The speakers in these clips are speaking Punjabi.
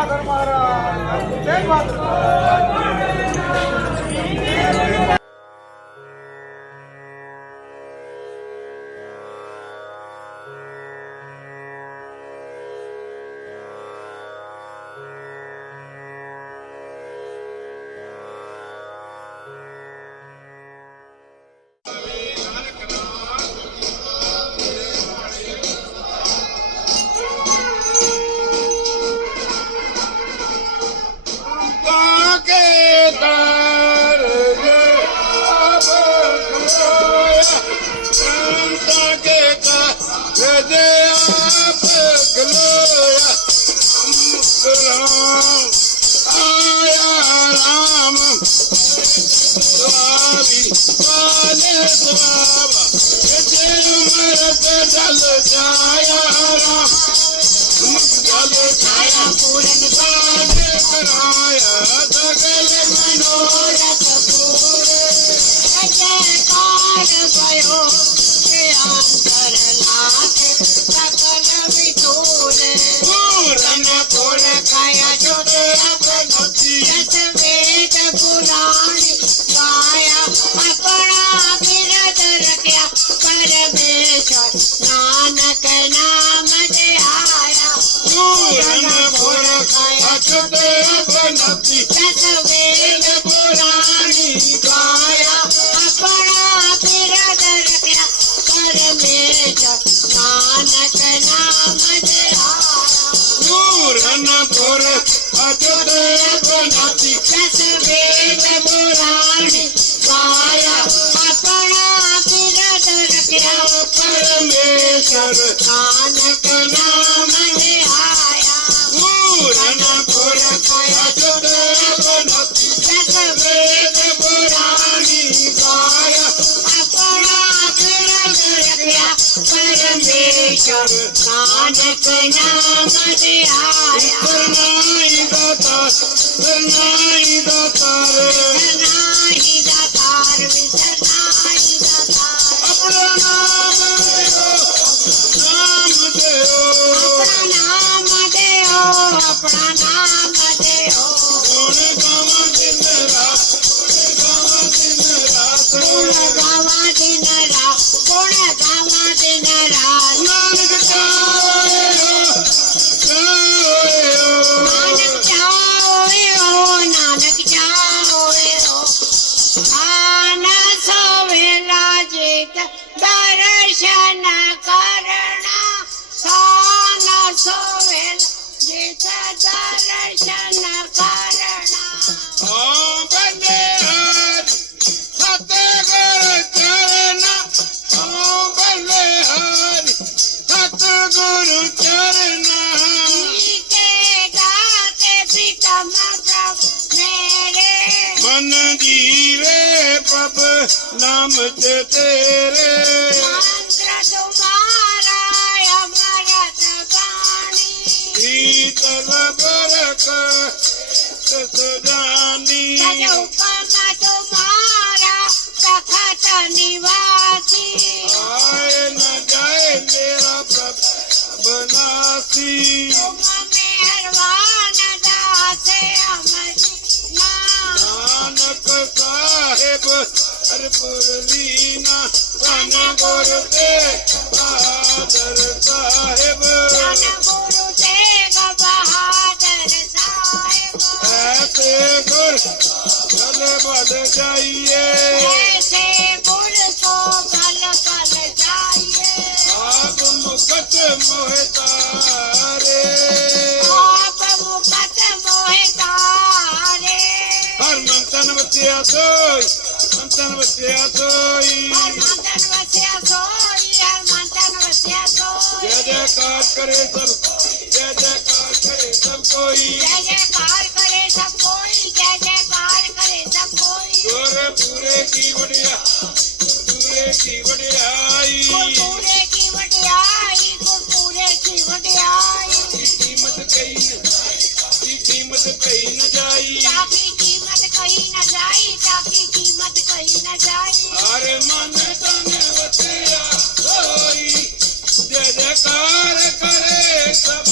ਬਲਕਾਰ ਮਹਾਰਾਜ ਜੈ ਮਾਤਾ ਜਲ ਜਾਇਆ ਰਾਮ ਮੁਕਲ ਛਾਇਆ ਪੂਰਨ ਸਾਜੇ ਕਰਾਇਆ ਸਗਲ ਮਨੋਰਥ ਪਰਮੇਸ਼ਰ ਨਾਨਕ ਨਾਮ ਪ੍ਰਭ ਨਾਮ ਤੇ ਤੇਰੇ ਮੰਤਰ ਤੁਮਾਰਾ ਅਮਰਤ ਬਾਣੀ ਸ਼ੀਤਲ ਬਰਕ ਸਜਾਨੀ ਸਜ ਹੁਕਮ ਤੁਮਾਰਾ ਤਖਤ ਨਿਵਾਸੀ ਆਏ ਨ ਜਾਏ ਮੇਰਾ ਪ੍ਰਭ ਬਨਾਸੀ ਤੁਮ ਮਿਹਰਬਾਨ ਦਾਸੇ ਅਮਰ ਨਾਮ ਨਾਨਕ ਸਾਹਿਬ ਹਰਪੁਰ ਲੀਨਾ ਧੰਨ ਗੁਰ ਤੇ ਆਦਰ ਸਾਹਿਬ ਧੰਨ ਗੁਰੂ ਤੇਗ ਬਹਾਦਰ ਸਾਹਿਬ ਐਸੇ ਗੁਰ ਚਲ ਬਦ ਮੰਤਨ ਵਸਿਆ ਸੋਈ ਹਰ ਮੰਤਨ ਵਸਿਆ ਸੋਈ ਹਰ ਮੰਤਨ ਵਸਿਆ ਸੋਈ ਜੈ ਜੈਕਾਰ ਕਰੇ ਸਭ ਜੈ ਜੈਕਾਰ ਕਰੇ ਸਭ ਕੋਈ ਜੈ ਜੈਕਾਰ ਕਰੇ ਸਭ ਕੋਈ ਜੈ ਜੈਕਾਰ ਕਰੇ ਸਭ ਕੋਈ ਗੁਰ ਪੂਰੇ ਕੀ ਵਡਿਆ ਕਹੀ ਨਾ ਜਾਈ ਕੀਮਤ ਕਹੀ ਨਾ ਜਾਈ ਹਰ ਮਨ ਤਨ ਵਸਿਆ ਸੋਈ ਜੈ ਜੈਕਾਰ ਕਰੇ ਸਭ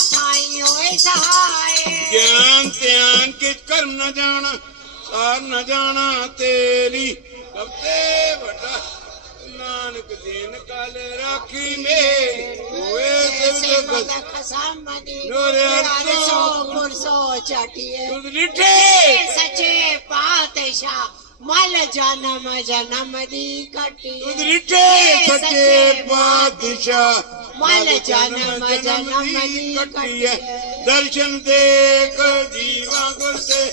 ਸਭਾਈ ਹੋਏ ਸਹਾय ਗਿਆਨ ਧਿਆਨ ਕਿਸ ਕਰਮ ਨ ਜਾਣਾ ਸਾਰ ਨ ਜਾਣਾ ਤੇਰੀ। ਸਭ ਤੇ ਵੱਡਾ ਨਾਨਕ ਦੀਨ ਕਾਲ ਰਾਖੀ ਮੇ ਹੋਏ ਸਿਵ ਜਗਤ ਖਸਾਮਦੀ ਨੂਰੇ ਸੋ ਅਰਸੋ ਗੁਰਸੋ ਚਾਟੀਏ ਸੱਚੇ ਪਾਤਸ਼ਾਹ। ਮਲ ਜਨਮ ਜਨਮ ਦੀ ਕੱਟੀ ਤੁਧ ਡਿਠੇ ਸੱਚੇ ਪਾਤਸ਼ਾਹ ਮਲ ਜਨਮ ਜਨਮ ਦੀ ਕੱਟੀਐ ਕੱਟੀਐ ਦਰਸ਼ਨ ਦੇਖ ਜੀਵਾ ਗੁਰ ਤੇ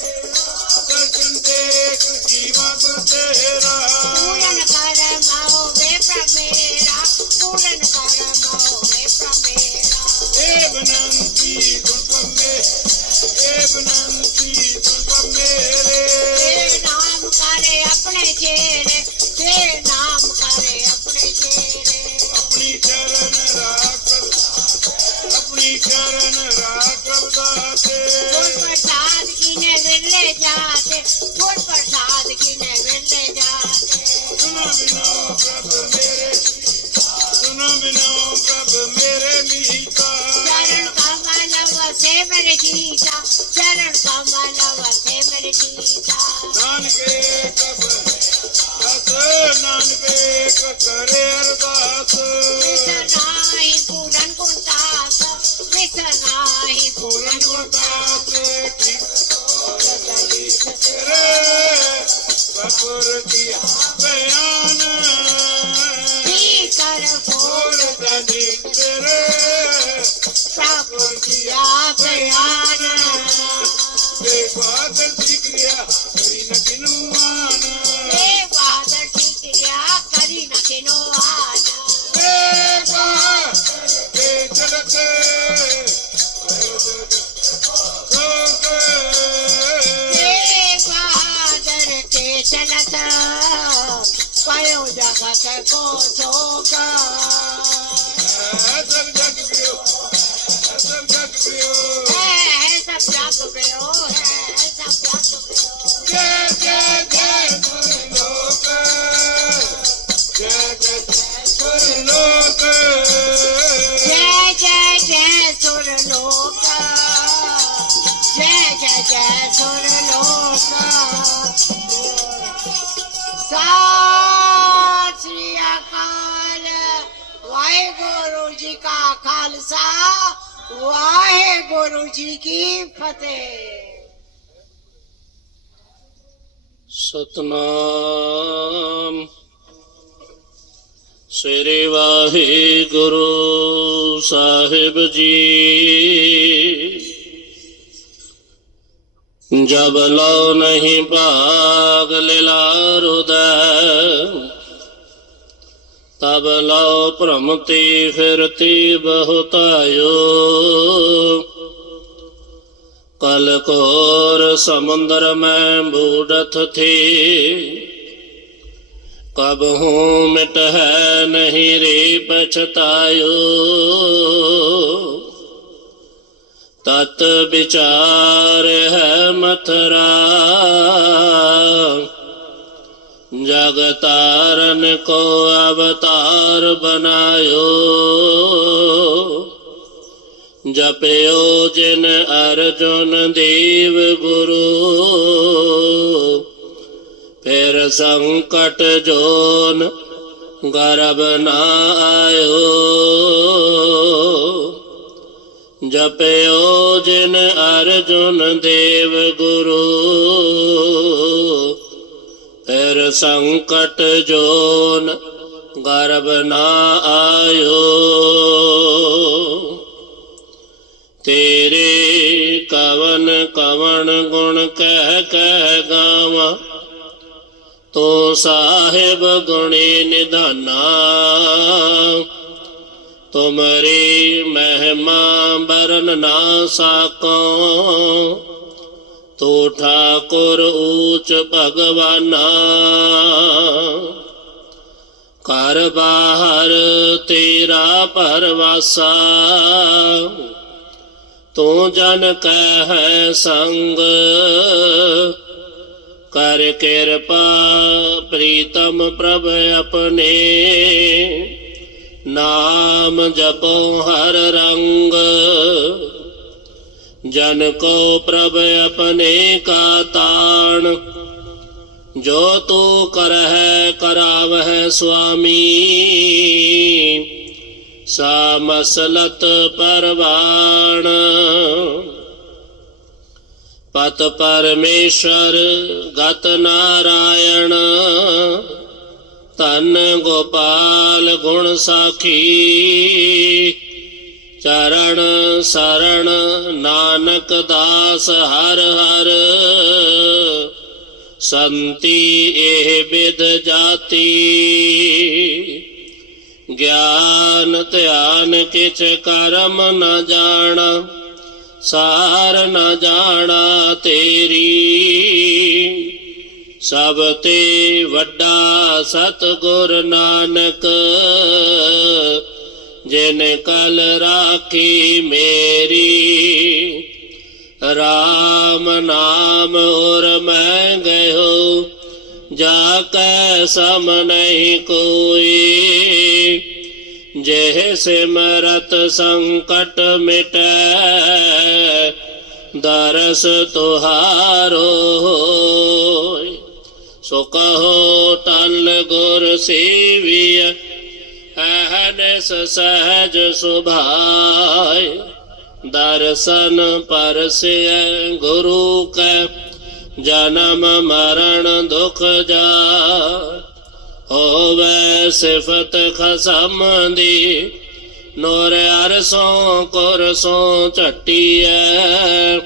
ਦਰਸ਼ਨ ਦੇਖ ਜੀਵਾ ਗੁਰ ਤੇਰਾ ਪੂਰਨ ਕਰਮ ਹੋਵੇ ਪ੍ਰਮੇਰਾ ਪੂਰਨ ਕਰਮ ਹੋਵੇ ਪ੍ਰਮੇਰਾ। ਏ ਬਨੰਤੀ ਗੁਣ ਪੰਮੇ ਏ ਬਨੰਤੀ ਆਪਣੇ ਚੇਰੇ ਤੇ ਨਾਮ ਕਰੇ ਆਪਣੇ ਚੇਰੇ ਆਪਣੀ ਸ਼ਰਨ ਰਾਖ ਆਪਣੀ ਸ਼ਰਨ ਰਾਖ ਗੁਰ ਦਾਤੇ ਪ੍ਰਸਾਦ ਕੀਨੇ ਵਿਰਲੇ ਜਾਤੇ ਗੁਰ ਬਪੁਰ ਕੀ ਬਿਆਨ ਕੀ ਵਾਹਿਗੁਰੂ ਜੀ ਕੀ ਫਤਿਹ। ਸਤਨਾਮ। ਸ੍ਰੀ ਵਾਹਿਗੁਰੂ ਸਾਹਿਬ ਜੀ। ਜਬ ਲੋ ਨਹੀਂ ਭਾਗ ਲਿਲਾਰੁ ਦੈ ਸਭ ਲੋ ਭ੍ਰਮਤੀ ਫਿਰਤੀ ਬਹੁਤਾਇਓ। ਕਲ ਕੋਰ ਸਮੁੰਦਰ ਮੈਂ ਬੂੜਤ ਥੀ। ਕਬ ਹੂੰ ਮਿਟ ਹੈ ਨਹੀਂ ਰੇ ਪਛਤਾਇਓ। ਤਤ ਵਿਚਾਰ ਹੈ ਮਥਰਾ। अवतारन को अवतार बनायो जपयो जिन अर्जुन देव गुरु फिर संकट जोन गर्भ न आयो जपयो जिन अर्जुन देव गुरु ਫਿਰ ਸੰਕਟ ਜੋਨ ਗਰਬ ਨਾ ਆਇਓ। ਤੇਰੇ ਕਵਨ ਕਵਣ ਗੁਣ ਕਹਿ ਕਹਿ ਗਾਵਾਂ, ਤੋ ਸਾਹਿਬ ਗੁਣੀ ਨਿਧਾਨਾ। ਤੁਮਰੀ ਮਹਿਮਾ ਬਰਨ ਨਾ ਸਾਕੋ ਤੂੰ ਠਾਕੁਰ ਊਚ ਭਗਵਾਨਾ। ਕਰ ਬਾਹਰ ਤੇਰਾ ਪਰਵਾਸਾ। ਤੂੰ ਜਨ ਕਹਿ ਸੰਗ, ਕਰ ਕਿਰਪਾ ਪ੍ਰੀਤਮ ਪ੍ਰਭ ਆਪਣੇ। ਨਾਮ ਜਪੋ ਹਰ ਰੰਗ। ਜਨ ਕੋ ਪ੍ਰਭ ਆਪਣੇ ਕਾ ਤਾਣ। ਜੋ ਤੂ ਕਰਹਿ ਕਰਾਵਹਿ ਸੁਆਮੀ, ਸਾ ਮਸਲਤ ਪਰਵਾਣ। ਪਤ ਪਰਮੇਸ਼ਰ ਗਤ ਨਾਰਾਇਣ, ਧੰਨ ਗੋਪਾਲ ਗੁਣ ਸਾਖੀ। ਚਰਨ ਸਰਣ ਨਾਨਕ ਦਾਸ ਹਰ ਹਰ। ਸੰਤੀ ਇਹ ਬਿਦ ਜਾਤੀ। ਗਿਆਨ ਧਿਆਨ ਕਿਛ ਕਰਮ ਨ ਜਾਣਾ, ਸਾਰ ਨ ਜਾਣਾ ਤੇਰੀ। ਸਭ ਤੇ ਵੱਡਾ ਸਤਗੁਰ ਨਾਨਕ ਜਿਨ ਕਲ ਰਾਖੀ ਮੇਰੀ, ਰਾਮ ਨਾਮ ਔਰ ਮੈਂ ਗਇਓ ਜਾ ਕੈ ਸਮ ਨਹੀਂ ਕੋਈ ਜਿਹ ਸਿਮਰਤ ਸੰਕਟ ਮਿਟੈ, ਦਰਸ ਤੁਹਾਰੋ ਹੋਇ। ਸੋ ਕਹੋ ਤਲ ਗੁਰ ਸੇਵੀਐ ਅਹਨਸ ਸਹਜ ਸੁਭਾਇ ਦਰਸ਼ਨ ਪਰਸਿਐ ਗੁਰੂ ਕੈ, ਜਨਮ ਮਰਨ ਦੁਖ ਜਾ ਹੋਵੇ ਸਿਫਤ ਖਸਮ ਦੀ ਨੋਰ ਅਰਸੋਂ ਕੁਰਸੋਂ ਝਟੀਐ।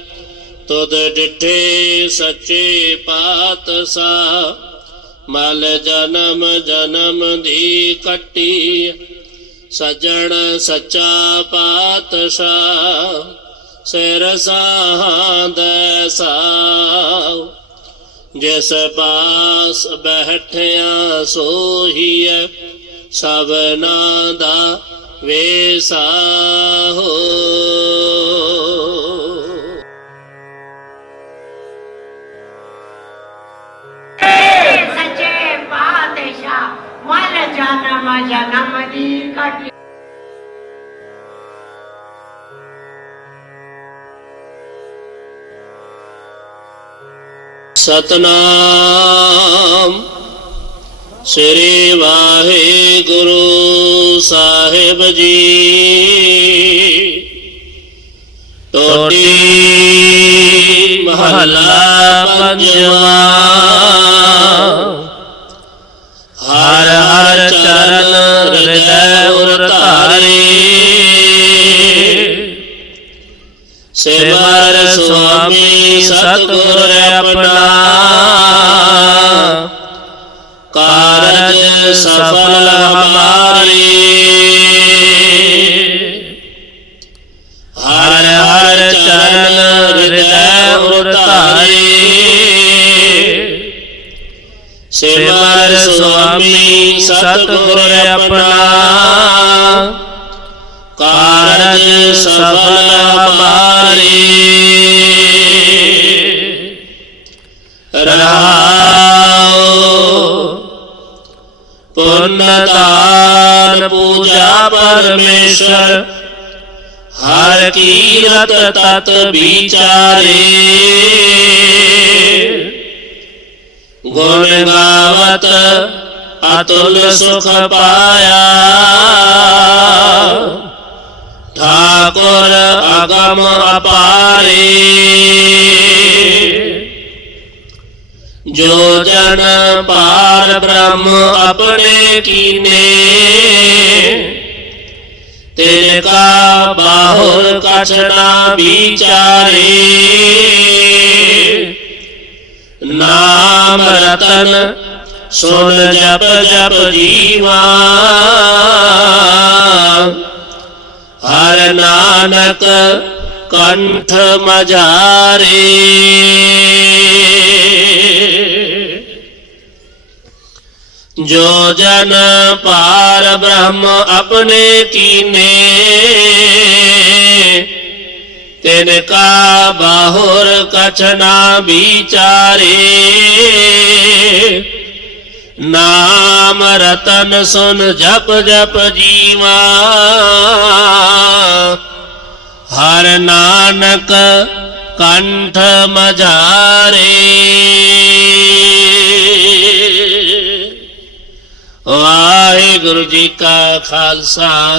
ਤੁਧ ਡਿਠੇ ਸੱਚੇ ਪਾਤਸ਼ਾਹ, ਮਲ ਜਨਮ ਜਨਮ ਦੀ ਕੱਟੀ ਸਜਣ ਸੱਚਾ ਪਾਤਸ਼ਾਹ ਸਿਰ ਸਾਹੰਦ ਸਾਉ ਜਿਸ ਪਾਸ ਬੈਠਿਆ ਸੋਹੀਐ ਸਭਨਾ ਦਾ ਵੇਸਾ ਹੋ। ਜਨਮ ਜਨਮ ਦੀ ਕਟੀ ਸਤਨਾਮ ਸ੍ਰੀ ਵਾਹਿਗੁਰੂ ਸਾਹਿਬ ਜੀ ਟੋਟੀ ਮਹੱਲਾ ਪੰਜਵਾ ਕਾਰਜ ਸਫਲ ਹਮਾਰੇ। ਰਹਾਉ ਪੁੰਨ ਪੂਜਾ ਪਰਮੇਸ਼ਰ, ਹਰ ਕੀਰਤ ਤਤ ਵਿਚਾਰੇ। ਗੁਣ ਗਾਵਤ ਅਤੁਲ ਸੁਖ ਪਾਇਆ। ਠਾਕੁਰ ਅਗਮ ਅਪਾਰੇ ਜੋ ਜਨ ਪਾਰ ਬ੍ਰਹਮ ਆਪਣੇ ਕੀਨੇ ਤਿਨ ਕਾ ਬਾਹੁਰ ਕਛ ਨਾ ਵਿਚਾਰੇ ਨਾਮ ਰਤਨ ਸੁਨ ਜਪ ਜਪ ਜੀਵਾ ਹਰ ਨਾਨਕ ਕੰਠ ਮਝਾਰੇ ਜੋ ਜਨ ਪਾਰ ਬ੍ਰਹਮ ਆਪਣੇ ਕੀਨੇ, ਤਿਨ ਕਾ ਬਾਹੁਰ ਕਛ ਨਾ ਵਿਚਾਰੇ। ਨਾਮ ਰਤਨ ਸੁਨ ਜਪ ਜਪ ਜੀਵਾ। ਹਰ ਨਾਨਕ ਕੰਠ ਮਝਾਰੇ। ਵਾਹਿਗੁਰੂ ਜੀ ਕਾ ਖਾਲਸਾ,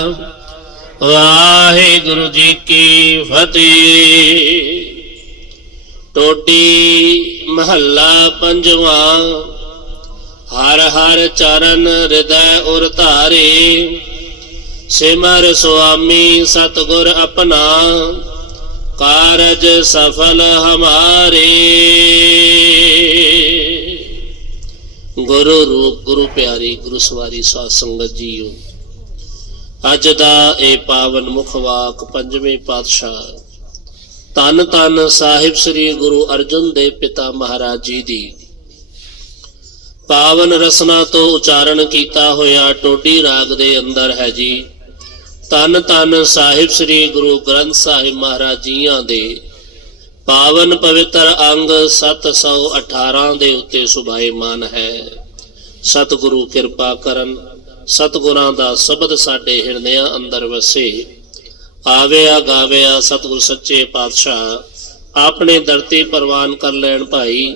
ਵਾਹਿਗੁਰੂ ਜੀ ਕੀ ਫਤਿਹ। ਟੋਡੀ ਮਹੱਲਾ ਪੰਜਵਾਂ ਹਰ ਹਰ ਚਰਨ ਹਿਰਦੈ ਉਰ ਧਾਰੇ, ਸਿਮਰ ਸੁਆਮੀ ਸਤਗੁਰ ਆਪਣਾ, ਕਾਰਜ ਸਫਲ ਹਮਾਰੇ। ਗੁਰੂ ਰੂਪ, ਗੁਰੂ ਪਿਆਰੀ, ਗੁਰੂ ਸਵਾਰੀ ਸਾਧ ਸੰਗਤ ਜੀਓ, ਅੱਜ ਦਾ ਇਹ ਪਾਵਨ ਮੁਖ ਵਾਕ ਪੰਜਵੇਂ ਪਾਤਸ਼ਾਹ ਤਨ ਤਨ ਸਾਹਿਬ ਸ੍ਰੀ ਗੁਰੂ ਅਰਜਨ ਦੇਵ ਪਿਤਾ ਮਹਾਰਾਜ ਜੀ ਦੀ। ਪਾਵਨ ਰਸਨਾ ਤੋਂ ਉਚਾਰਨ ਕੀਤਾ ਹੋਇਆ ਟੋਡੀ ਰਾਗ ਦੇ ਅੰਦਰ ਹੈ ਜੀ। ਤਨ ਤਨ ਸਾਹਿਬ ਸ੍ਰੀ ਗੁਰੂ ਗ੍ਰੰਥ ਸਾਹਿਬ ਮਹਾਰਾਜ ਜੀਆਂ ਦੇ। ਪਾਵਨ ਪਵਿੱਤਰ ਅੰਗ 718 ਦੇ ਉੱਤੇ ਸੁਭਾਏਮਾਨ ਹੈ। ਸਤਿਗੁਰੂ ਕਿਰਪਾ ਕਰਨ, ਸਤਿਗੁਰਾਂ ਦਾ ਸ਼ਬਦ ਸਾਡੇ ਹਿਰਦਿਆਂ ਅੰਦਰ ਵਸੇ। ਆਵਿਆ ਗਾਵਿਆ ਸਤਿਗੁਰ ਸੱਚੇ ਪਾਤਸ਼ਾਹ, ਆਪਣੇ ਦਰ ਤੇ ਪ੍ਰਵਾਨ ਕਰ ਲੈਣ ਭਾਈ